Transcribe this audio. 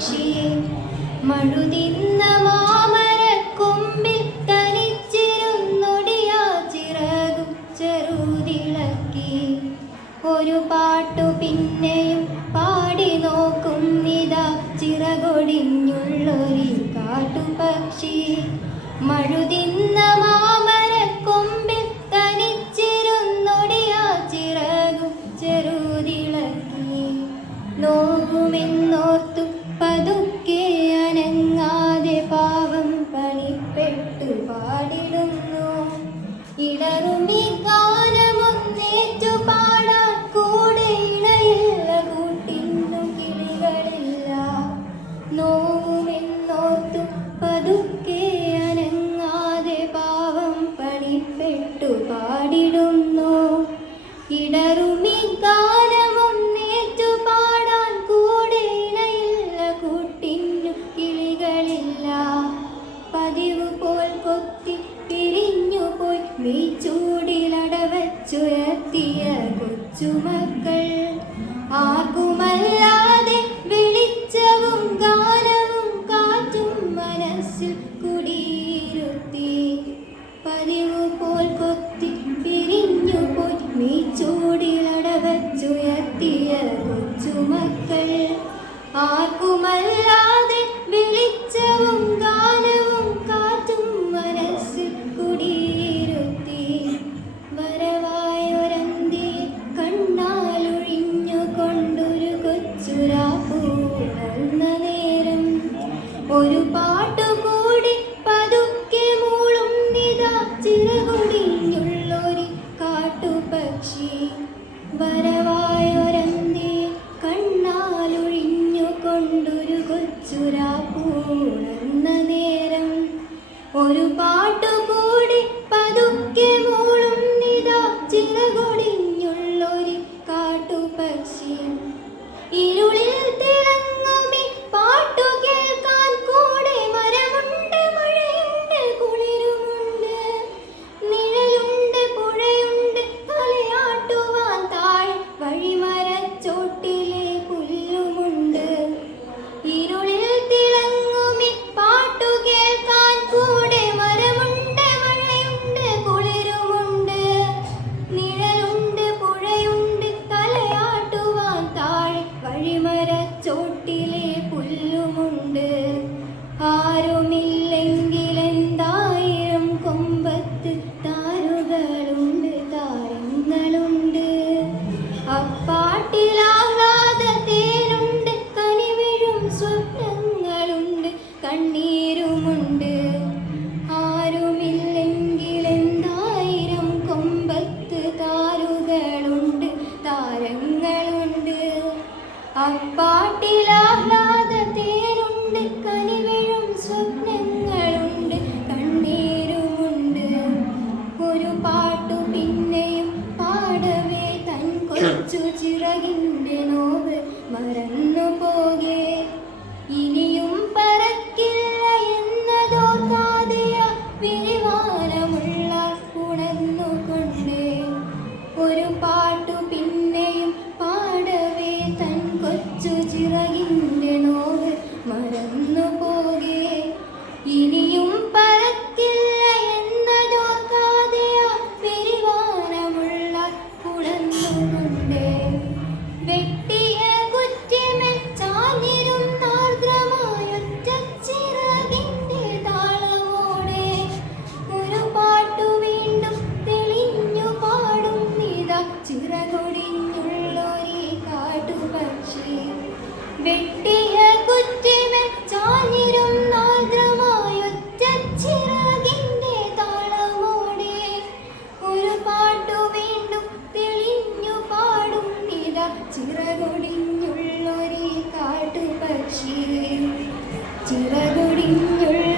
പക്ഷി മഴുതിന്ന മാമരക്കൊമ്പിൽ തനിച്ചിരുന്നൊടിയാ ചിറകു ചെറുതിളക്കി. ഒരു പാട്ടു പിന്നെയും പാടി നോക്കും നിതാ ചിറകൊടിഞ്ഞുള്ളൊരു കാട്ടുപക്ഷി. മഴുതിന്ന മാമരക്കൊമ്പിൽ തനിച്ചിരുന്നൊടിയാ ചിറകു ചെറുതിളക്കി. നോവുമെന്നോർത്തു പതുക്കെ അനങ്ങാതെ പാവം പണിപ്പെട്ടു പാടിടുന്നു. ഇടറുമി ഗാനമൊന്നേറ്റു പാടാൻ കൂടെ ഇണയില്ല, കൂട്ടിന്നും കിളികളില്ല. നോവുമെന്നോർത്തു പതുക്കെ അനങ്ങാതെ പാവം പണിപ്പെട്ടു പാടിടുന്നു. ഇടറുമി ഗാനമൊന്നേറ്റു പാടാൻ കൂടെ ഇണയില്ല, കൂട്ടിന്നു കിളികളില്ല. പതിവ് പോൽ കൊത്തി പിരിഞ്ഞു പോയി മെയ്ച്ചൂടിലടവച്ചുയർത്തിയ കൊച്ചുമക്കൾ. ആർക്കുമല്ലാതെ വെളിച്ചവും ഗാനവും കാറ്റും മനസ്സിൽ കുടിയിരുത്തി. പതിവ് പോൽ കൊത്തി പിരിഞ്ഞു പോയി മെയ്ച്ചൂടിലടവച്ചുയർത്തിയ കൊച്ചുമക്കൾ. ആർക്കുമല്ലാതെ വെളിച്ചവും ഗാനവും കാറ്റും മനസ്സിൽ കുടിയിരുത്തി. വരവായൊരന്തിയെ കണ്ണാലൊഴിഞ്ഞു കൊണ്ടൊരു കൊച്ചുരാപ്പൂർന്ന നേരം. ഒരു പാട്ടുകൂടി പതുക്കെ മൂളും നിതാ ചിറകൊടിഞ്ഞുള്ളൊരു കാട്ടുപക്ഷി. വരവായൊരന്തിയെ കണ്ണാലൊഴിഞ്ഞു കൊണ്ടൊരു കൊച്ചുരാപ്പൂർന്ന നേരം. ഒരു പാട്ടുകൂടി പതുക്കെ മൂളും നിതാ ചിറകൊടിഞ്ഞുള്ളൊരു കാട്ടുപക്ഷി. ഇരുളിൽ തിളങ്ങുമി പാട്ടു കേൾക്കാൻ കൂടെ മരമുണ്ട്, മഴയുണ്ട്, കുളിരുമുണ്ട്, നിഴലുണ്ട്, പുഴയുണ്ട്, തലയാട്ടുവാൻ താഴെ വഴിമരച്ചോട്ടിലെ പുല്ലുമുണ്ട്. ഇരുളിൽ തിളങ്ങുമി പാട്ടു കേൾക്കാൻ കൂടെ മരമുണ്ട്, മഴയുണ്ട്, കുളിരുമുണ്ട്, നിഴലുണ്ട്, പുഴയുണ്ട്, തലയാട്ടുവാൻ താഴെ വഴിമരച്ചോട്ടിലെ പുല്ലുമുണ്ട്. ആരുമില്ലെങ്കിലെന്തായിരം കൊമ്പത്ത് താരുകളുണ്ട്, താരങ്ങളുണ്ട്. അപ്പാട്ടിലാഹ്ലാദത്തേനുണ്ട്, കനിവിഴും സ്വപ്നങ്ങളുണ്ട്, കണ്ണീരുമുണ്ട്. ആരുമില്ലെങ്കിലെന്തായിരം കൊമ്പത്ത് താരുകളുണ്ട്, താരങ്ങളുണ്ട്. അപ്പാട്ടിലാഹ്ലാദത്തേനുണ്ട്, കനിവിഴും സ്വപ്നങ്ങളുണ്ട്, കണ്ണീരുമുണ്ട്. ഒരു പാട്ടു പിന്നെയും പാടവേ തൻ കൊച്ചു ചിറകിൻ്റെ നോവ് മറന്നു പോകെ. ഇനിയും പറക്കില്ല എന്നതോർക്കാതെയ വിരിവാനമുള്ള ഉണർന്നുകൊണ്ടേ. ഒരു പാട്ടു പിന്നെയും പാടവേ തൻ കൊച്ചു ചിറകിൻ്റെ നോവ് മറന്നു പോകെ. ഇനിയും പറക്കില്ല എന്നതോർക്കാതെയ വിരിവാനമുള്ള ഉണർന്നുകൊണ്ടേ. വെട്ടിയ കുറ്റിമേൽ ചാഞ്ഞിരുന്നാർദ്രമായൊറ്റ ചിറകിൻ്റെ താളമോടെ ഒരു പാട്ടു വീണ്ടും തെളിഞ്ഞു പാടും നിതാ ചിറകൊടിഞ്ഞുള്ളൊരു കാട്ടുപക്ഷി. വെട്ടിയ കുറ്റിമേൽ ചാഞ്ഞിരുന്നാർദ്രമായൊറ്റ ചിറകിൻ്റെ താളമോടെ ഒരു പാട്ടു വീണ്ടും തെളിഞ്ഞു പാടും നിതാ ചിറകൊടിഞ്ഞുള്ളൊരു കാട്ടുപക്ഷി. ചിറകൊടിഞ്ഞുള്ള